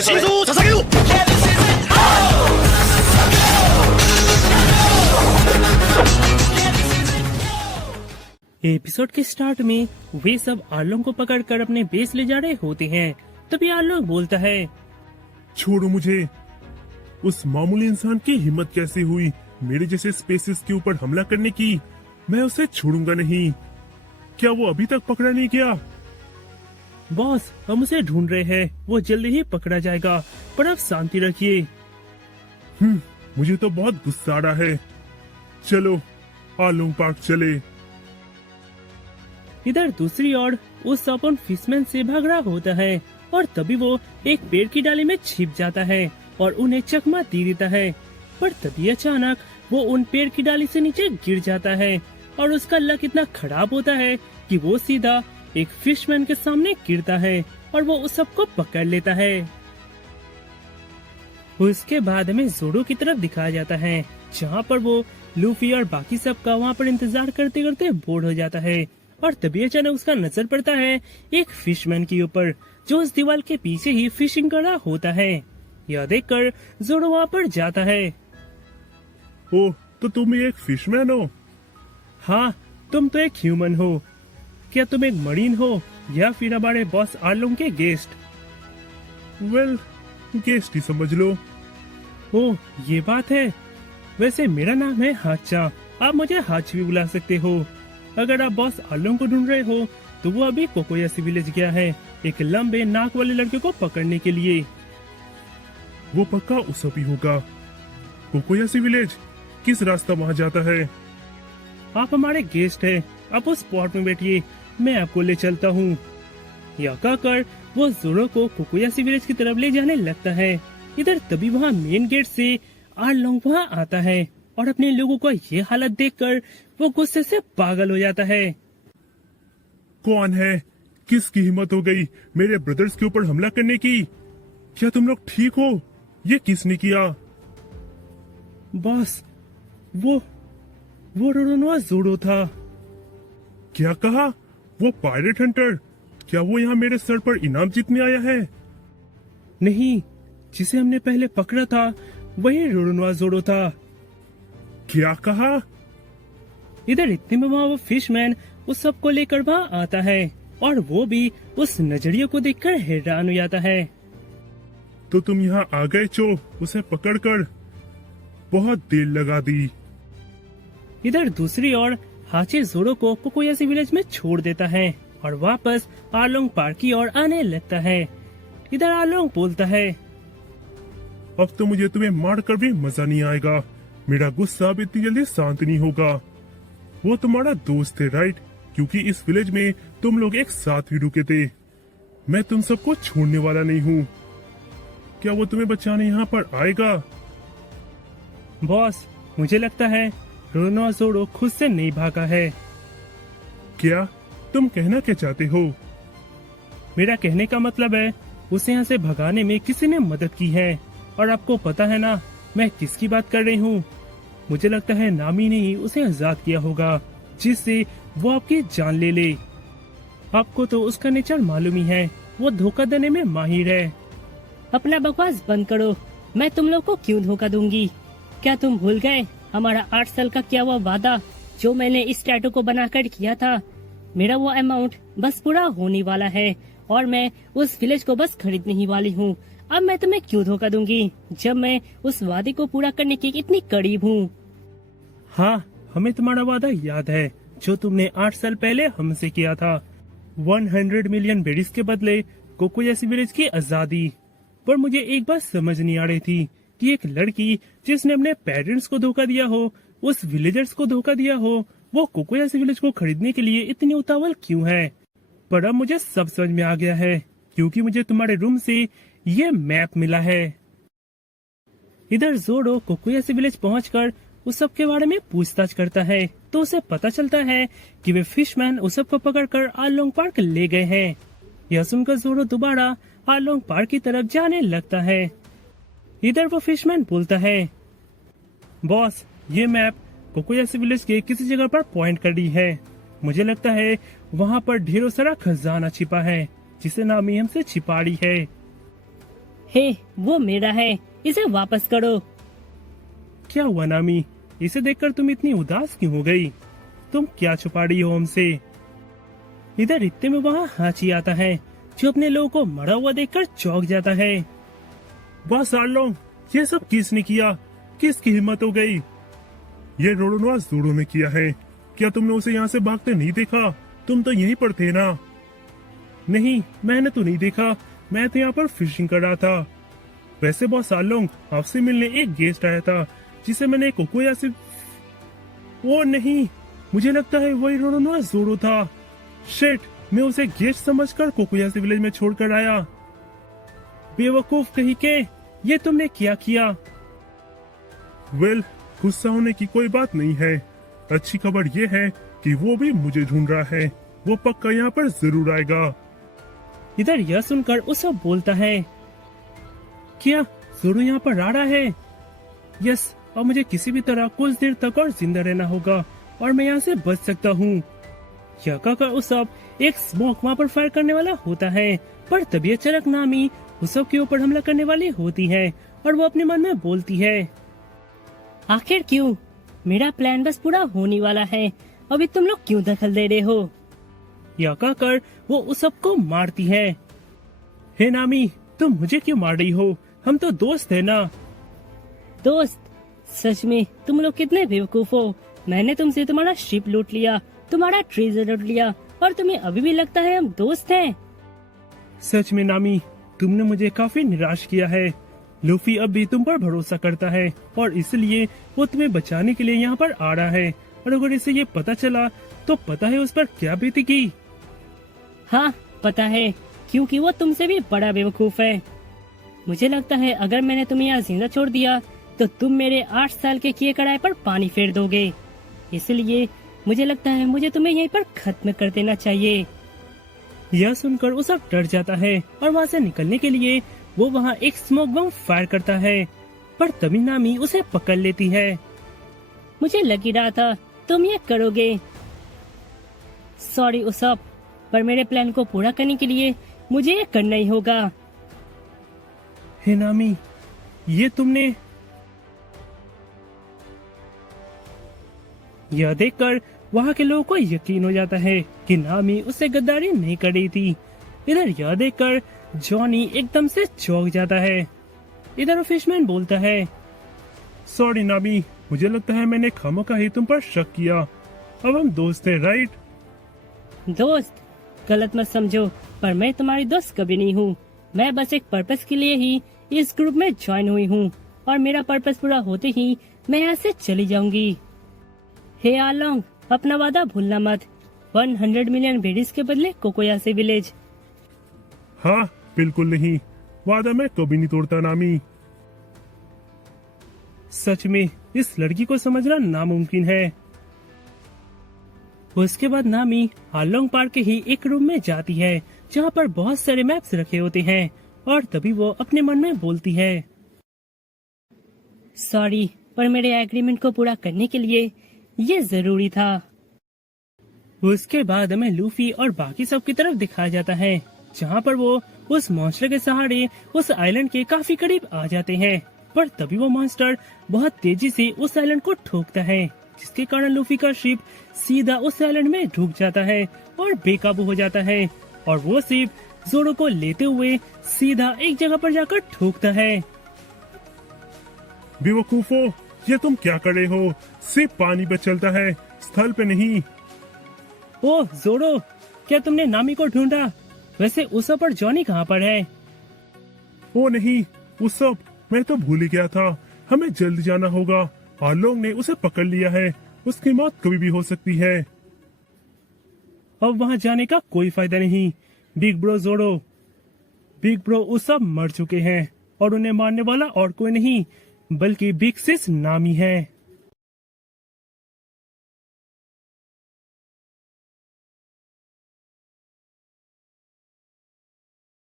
心臓を捧げよう。एपिसोड के स्टार्ट में वे सब आर्लोंग को पकड़कर अपने बेस ले जा रहे होते हैं। तभी आर्लोंग बोलता है, छोड़ो मुझे। उस मामूली इंसान की हिम्मत कैसे हुई मेरे जैसे स्पेसिस के ऊपर हमला करने की? मैं उसे छोड़ूंगा नहीं। क्या वो अभी तक पकड़ा नहीं गया? बॉस हम उसे ढूंढ रहे हैं, वो जल्दी ही पकड़ा जाएगा, पर आप शांति रखिए। मुझे तो बहुत गुस्सा आ रहा है। चलो आर्लोंग पार्क चले। इधर दूसरी ओर उस सपन फिशमैन से भाग रहा होता है और तभी वो एक पेड़ की डाली में छिप जाता है और उन्हें चकमा दे देता है। पर तभी अचानक वो उन पेड़ की डाली से नीचे गिर जाता है और उसका लक इतना खराब होता है कि वो सीधा एक फिशमैन के सामने गिरता है और वो उस सबको पकड़ लेता है। उसके बाद हमें जोडो की तरफ दिखाया जाता है, जहाँ पर वो लूफी और बाकी सब का वहाँ पर इंतजार करते करते बोर हो जाता है। और तभी अचानक उसका नजर पड़ता है एक फिशमैन के ऊपर, जो उस दीवार के पीछे ही फिशिंग कर रहा होता है। यह देखकर जोडो वहाँ पर जाता है। ओ, तो तुम एक फिशमैन हो? हाँ, तुम तो एक ह्यूमन हो। क्या तुम एक मरीन हो या फिर हमारे बॉस आर्लोंग के गेस्ट? वेल, गेस्ट ही समझ लो। ओ, ये बात है। वैसे मेरा नाम है हाचा, आप मुझे हाच भी बुला सकते हो। अगर आप बॉस आर्लोंग को ढूंढ रहे हो तो वो अभी कोकोयासी विलेज गया है एक लंबे नाक वाले लड़के को पकड़ने के लिए। वो पक्का उसपी होगा। कोकोयासी विलेज किस रास्ता वहाँ जाता है? आप हमारे गेस्ट हैं, आप उस स्पॉट में बैठिए, मैं आपको ले चलता हूँ। यह कहकर वो जोरो को कोकोयासी विलेज की तरफ ले जाने लगता है। इधर तभी वहाँ मेन गेट से आर्लोंग वहाँ आता है और अपने लोगों को ये हालत देखकर वो गुस्से से पागल हो जाता है। कौन है? किसकी हिम्मत हो गई मेरे ब्रदर्स के ऊपर हमला करने की? क्या तुम लोग ठीक हो? ये किसने किया? बॉस, वो रोरोनोआ जोडो था। क्या कहा? वो पायरेट हंटर? क्या वो यहाँ मेरे सर पर इनाम जीतने आया है? नहीं, जिसे हमने पहले पकड़ा था वही रोरोनोआ जोडो था। क्या कहा? इधर इतने में वहाँ वो फिशमैन उस सब को लेकर वहाँ आता है और वो भी उस नजरिए को देखकर हैरान हो जाता है। तो तुम यहाँ आ गए चो उसे पकड़कर। बहुत देर लगा दी। इधर दूसरी ओर हाचे जोडो को कोकोयासी विलेज में छोड़ देता है और वापस आर्लोंग पार्क की ओर आने लगता है। इधर आर्लोंग बोलता है, अब तो मुझे तुम्हें मार कर भी मजा नहीं आएगा। मेरा गुस्सा अब इतनी जल्दी शांत नहीं होगा। वो तुम्हारा दोस्त है राइट? क्योंकि इस विलेज में तुम लोग एक साथ भी रुके थे। मैं तुम सबको छोड़ने वाला नहीं हूँ। क्या वो तुम्हें बचाने यहाँ पर आएगा? बॉस, मुझे लगता है रोरोनोआ जोडो खुद से नहीं भागा है। क्या तुम कहना क्या चाहते हो? मेरा कहने का मतलब है उसे यहाँ से भगाने में किसी ने मदद की है। और आपको पता है ना मैं किसकी बात कर रही हूँ? मुझे लगता है नामी ने ही उसे आजाद किया होगा, जिससे वो आपकी जान ले ले। आपको तो उसका नेचर मालूम ही है, वो धोखा देने में माहिर है। अपना बकवास बंद करो। मैं तुम लोग को क्यों धोखा दूंगी? क्या तुम भूल गए हमारा 8 साल का क्या हुआ वादा जो मैंने इस टैटू को बनाकर किया था? मेरा वो अमाउंट बस पूरा होने वाला है और मैं उस विलेज को बस खरीदने ही वाली हूँ। अब मैं तुम्हें क्यों धोखा दूंगी जब मैं उस वादे को पूरा करने की इतनी करीब हूँ। हाँ, हमें तुम्हारा वादा याद है जो तुमने 8 साल पहले हमसे किया था। 100 मिलियन बेरीज के बदले कोकोयासी विलेज की आजादी। पर मुझे एक बात समझ नहीं आ रही थी कि एक लड़की जिसने अपने पेरेंट्स को धोखा दिया हो, उस विलेजर्स को धोखा दिया हो, वो कोकोयासी विलेज को खरीदने के लिए इतनी उतावल क्यों है? पर अब मुझे सब समझ में आ गया है, क्योंकि मुझे तुम्हारे रूम से ये मैप मिला है। इधर जोडो कोकोयासी विलेज पहुंचकर उस सब के बारे में पूछताछ करता है तो उसे पता चलता है कि वे फिशमैन उस सब को पकड़कर आर्लोंग पार्क ले गए हैं। यह सुनकर जोडो दोबारा आर्लोंग पार्क की तरफ जाने लगता है। इधर वो फिशमैन बोलता है, बॉस, ये मैप कोकोयासी विलेज के किसी जगह पर पॉइंट कर रही है। मुझे लगता है वहाँ पर ढेरों सारा खजाना छिपा है जिसे नामी हमसे छिपा रही है। हे, वो मेरा है, इसे वापस करो। क्या हुआ नामी? इसे देखकर तुम इतनी उदास क्यों हो गई? तुम क्या छुपा रही हो हमसे? इधर इतने में वहाँ हाची आता है, जो अपने लोगों को मरा हुआ देखकर चौंक जाता है। बस आर्लोंग, ये सब किसने किया? किसकी हिम्मत हो गई? ये रोडोनोआ जोड़ो ने किया है। क्या तुमने उसे यहाँ से भागते नहीं देखा? तुम तो यहीं पर थे ना। नहीं, मैंने तो नहीं देखा। मैं तो यहाँ पर फिशिंग कर रहा था। वैसे बॉस आर्लोंग, आपसे मिलने एक गेस्ट आया था, जिसे मैंने कोकोया से... ओ नहीं, मुझे लगता है वही रोडोनोआ जोड़ो था। शिट, मैं उसे गेस्ट समझकर कोकोया से विलेज में छोड़कर आया। बेवकूफ कहीं के, ये तुमने क्या किया? वेल, गुस्सा होने की कोई बात नहीं है। अच्छी खबर ये है कि वो भी मुझे ढूंढ रहा है। वो पक्का यहाँ पर जरूर आएगा। इधर यह सुनकर उसे बोलता है, क्या जोरो यहाँ पर आ रहा है? यस, अब मुझे किसी भी तरह कुछ देर तक और जिंदा रहना होगा और मैं यहाँ से बच सकता हूँ। यह कहकर उसब एक स्मोक वहाँ पर फायर करने वाला होता है, पर तभी अचानक नामी उसब के ऊपर हमला करने वाली होती है और वो अपने मन में बोलती है, आखिर क्यों? मेरा प्लान बस पूरा होने वाला है, अभी तुम लोग क्यों दखल दे रहे हो? यह कहकर वो उसब को मारती है। हे नामी, तुम मुझे क्यों मार रही हो? हम तो दोस्त है ना। दोस्त? सच में तुम लोग कितने बेवकूफ हो। मैंने तुमसे तुम्हारा शिप लूट लिया, तुम्हारा ट्रेजर लूट लिया, और तुम्हें अभी भी लगता है हम दोस्त हैं? सच में नामी, तुमने मुझे काफी निराश किया है। लूफी अब भी तुम पर भरोसा करता है और इसलिए वो तुम्हें बचाने के लिए यहाँ पर आ रहा है, और अगर इसे ये पता चला तो पता है उस पर क्या बीतेगी। हाँ, पता है, क्योंकि वो तुमसे भी बड़ा बेवकूफ है। मुझे लगता है अगर मैंने तुम्हें यहाँ जिंदा छोड़ दिया तो तुम मेरे 8 साल के किए कराए पर पानी फेर दोगे। इसलिए मुझे लगता है मुझे तुम्हें यहीं पर खत्म कर देना चाहिए। यह सुनकर वो सब डर जाता है और वहाँ से निकलने के लिए वो वहाँ एक स्मोक बम फायर करता है, पर तभी नामी उसे पकड़ लेती है। मुझे लग ही रहा था तुम ये करोगे। सॉरी उसब, पर मेरे प्लान को पूरा करने के लिए मुझे ये करना ही होगा। हे नामी, ये तुमने... यह देखकर वहाँ के लोगों को यकीन हो जाता है कि नामी उससे गद्दारी नहीं कर रही थी। इधर यह देखकर जॉनी एकदम से चौंक जाता है। इधर वो फिशमैन बोलता है, सॉरी नामी, मुझे लगता है मैंने खामोखा ही तुम पर शक किया। अब हम दोस्त हैं, राइट? दोस्त? गलत मत समझो, पर मैं तुम्हारी दोस्त कभी नहीं हूँ। मैं बस एक पर्पस के लिए ही इस ग्रुप में ज्वाइन हुई हूँ, और मेरा पर्पस पूरा होते ही मैं यहाँ से चली जाऊंगी। हे आलोंग, अपना वादा भूलना मत। 100 मिलियन बेडीज के बदले कोकोया से विलेज। हाँ, बिल्कुल नहीं। वादा मैं कभी नहीं तोड़ता नामी। सच में इस लड़की को समझना नामुमकिन है। उसके बाद नामी आलोंग पार्क के ही एक रूम में जाती है, जहाँ पर बहुत सारे मैप्स रखे होते हैं, और तभी वो अपने मन में बोलती है, सॉरी, पर मेरे एग्रीमेंट को पूरा करने के लिए ये जरूरी था। उसके बाद हमें लूफी और बाकी सब की तरफ दिखाया जाता है, जहाँ पर वो उस मॉन्स्टर के सहारे उस आइलैंड के काफी करीब आ जाते हैं, पर तभी वो मॉन्स्टर बहुत तेजी से उस आइलैंड को ठोकता है, जिसके कारण लूफी का शिप सीधा उस आइलैंड में डूब जाता है और बेकाबू हो जाता है, और वो शिप जोरो को लेते हुए सीधा एक जगह पर जाकर ठोकता है। बेवकूफो, ये तुम क्या कर रहे हो? सिर्फ पानी पे चलता है, स्थल पे नहीं। ओह जोरो, क्या तुमने नामी को ढूंढा? वैसे उस पर जॉनी कहाँ पर है? ओ नहीं, उस सब मैं तो भूल ही गया था। हमें जल्दी जाना होगा। आलोंग ने उसे पकड़ लिया है, उसकी मौत कभी भी हो सकती है। अब वहाँ जाने का कोई फायदा नहीं। बिग ब्रो जोरो, बिग ब्रो उस सब मर चुके हैं, और उन्हें मारने वाला और कोई नहीं बल्कि बिग सिस नामी है।